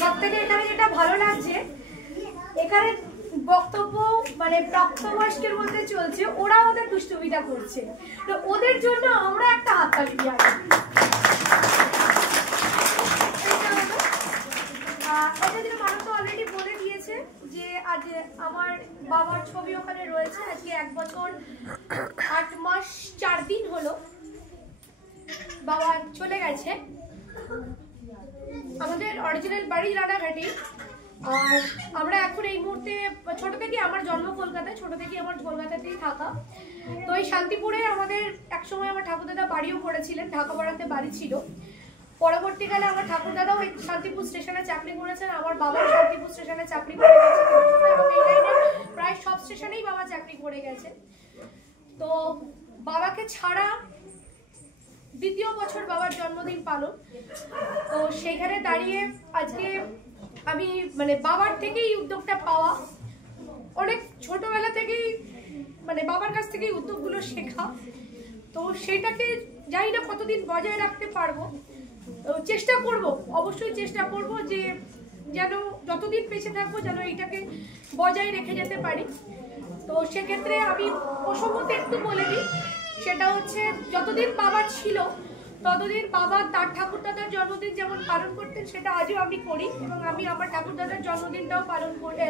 সবথেকে এখানে যেটা ভালো লাগছে, এখানে বক্তব্য মানে প্রাপ্তবয়স্কের মধ্যে চলছে, ওরা ওদের দুষ্টুমিটা করছে, তো ওদের জন্য আমরা একটা হাততালি দিয়ে আসি। মানুষ অলরেডি বলে দিয়েছে যে আজ আমার বাবার ছবি ওখানে রয়েছে। আজকে 1 বছর 8 মাস 4 দিন হলো বাবা চলে গেছে। আমাদের অরিজিনাল বাড়ি রানাঘাটে, আর আমরা এখন এই মুহূর্তে ছোট থেকে আমার জন্ম কলকাতায়, ছোট থেকে আমার কলকাতাতেই থাকা। তো এই শান্তিপুরে আমাদের একসময় আমার ঠাকুরদাদা বাড়িও করেছিলেন, ঢাকাপাড়াতে বাড়ি ছিল। পরবর্তীকালে আমার ঠাকুরদাদাও এই শান্তিপুর স্টেশনে চাকরি করেছেন, আমার বাবাও শান্তিপুর স্টেশনে চাকরি করে গেছে, এবং এই লাইনে প্রায় সব স্টেশনেই বাবা চাকরি করে গেছে। তো বাবাকে ছাড়া দ্বিতীয় বছর বাবার জন্মদিন পালন। তো সেখানে দাঁড়িয়ে আজকে আমি মানে বাবার থেকেই উদ্যোগটা পাওয়া, অনেক ছোটবেলা থেকেই মানে বাবার কাছ থেকেই উদ্যোগগুলো শেখা। তো সেটাকে জানি না কতদিন বজায় রাখতে পারবো, চেষ্টা করব, অবশ্যই চেষ্টা করব যে যেন যতদিন বেঁচে থাকবো যেন এইটাকে বজায় রেখে যেতে পারি। তো সেক্ষেত্রে আমি প্রসঙ্গতে একটু বলে দিই, সেটা হচ্ছে যতদিন বাবা ছিল ততদিন বাবা তার ঠাকুরদাদার জন্মদিন যেমন পালন করতেন সেটা আজও আমি করি, এবং আমি আমার ঠাকুরদাদার জন্মদিনটাও পালন করে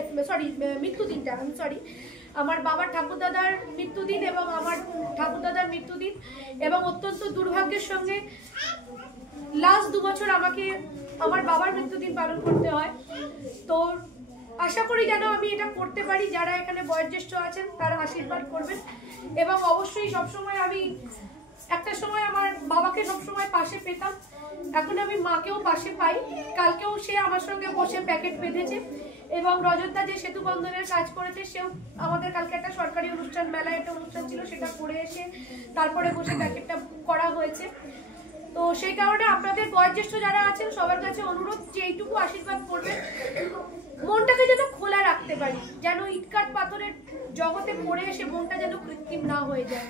মৃত্যুদিনটা আমার বাবার ঠাকুরদাদার মৃত্যুদিন এবং আমার ঠাকুরদাদার মৃত্যুদিন, এবং অত্যন্ত দুর্ভাগ্যের সঙ্গে লাস্ট 2 বছর আমাকে আমার বাবার মৃত্যুদিন পালন করতে হয়। তো আশা করি যেন আমি এটা করতে পারি, যারা এখানে বয়োজ্যেষ্ঠ আছেন তারা আশীর্বাদ করবেন। এবং অবশ্যই সবসময় আমি একটা সময় আমার বাবাকে সবসময় পাশে পেতাম, এখন আমি মাকেও পাশে পাই। কালকেও সে আমার সঙ্গে বসে প্যাকেট বেঁধেছে, এবং রজতদা যে সেতু বন্ধনের কাজ করেছে সেও আমাদের কালকে একটা সরকারি অনুষ্ঠান, মেলায় একটা অনুষ্ঠান ছিল, সেটা করে এসে তারপরে বসে প্যাকেটটা করা হয়েছে। তো সেই কারণে আপনাদের বয়োজ্যেষ্ঠ যারা আছেন সবার কাছে অনুরোধ যে এইটুকু আশীর্বাদ করবেন, মনটাকে যেন খোলা রাখতে পারি, যেন ইটকাট পাথরের জগতে পড়ে এসে মনটা যেন কৃত্রিম না হয়ে যায়।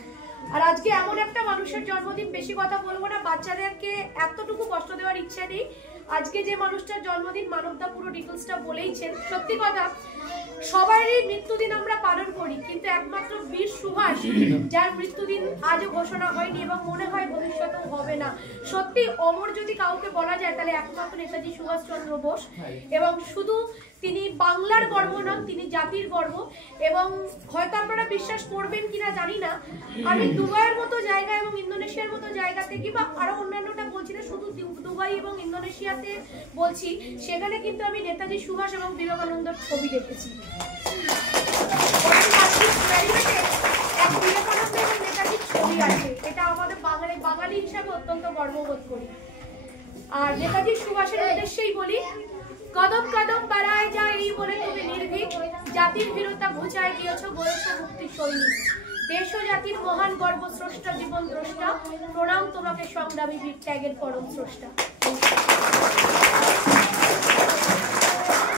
আর আজকে এমন একটা মানুষের জন্মদিন, বেশি কথা বলবো না, বাচ্চাদেরকে এতটুকু কষ্ট দেওয়ার ইচ্ছা নেই। আজকে যে মানুষটার জন্মদিন মানবদা পুরো ডিটেলসটা বলেইছেন। সত্যি কথা, সবারই মৃত্যুদিন আমরা পালন করি, কিন্তু একমাত্র বীর সুভাষ যার মৃত্যুদিন আজও ঘোষণা হয়নি এবং মনে হয় ভবিষ্যতেও হবে না। সত্যি অমর যদি কাউকে বলা যায় তাহলে একমাত্র নেতাজি সুভাষচন্দ্র বোস, এবং শুধু তিনি বাংলার গর্ব নন, তিনি জাতির গর্ব। এবং হয়তো আপনারা বিশ্বাস করবেন কিনা জানি না, আমি দুবাইয়ের মতো জায়গা এবং ইন্দোনেশিয়ার মতো জায়গা থেকে, বা আরো অন্যান্যটা বলছি না, শুধু দুবাই এবং ইন্দোনেশিয়াতে বলছি, সেখানে কিন্তু আমি নেতাজি সুভাষ এবং বিবেকানন্দর ছবি দেখেছি। নেতাজির ছবি আছে, এটা আমাদের বাঙালি হিসাবে অত্যন্ত গর্ববোধ করি। আর নেতাজি সুভাষের উদ্দেশ্যেই বলি, কদম কদম বাড়ায় যায় এই বলে তুমি নির্ভীক, জাতির বীরতা ঘুচায় দিয়েছ বয়স মুক্তি সৈনিক, দেশ ও জাতির মহান গর্ব স্রষ্টা জীবন দ্রষ্টা, প্রণাম তোমাকে সংগ্রামী বীর ত্যাগের পরম স্রষ্টা।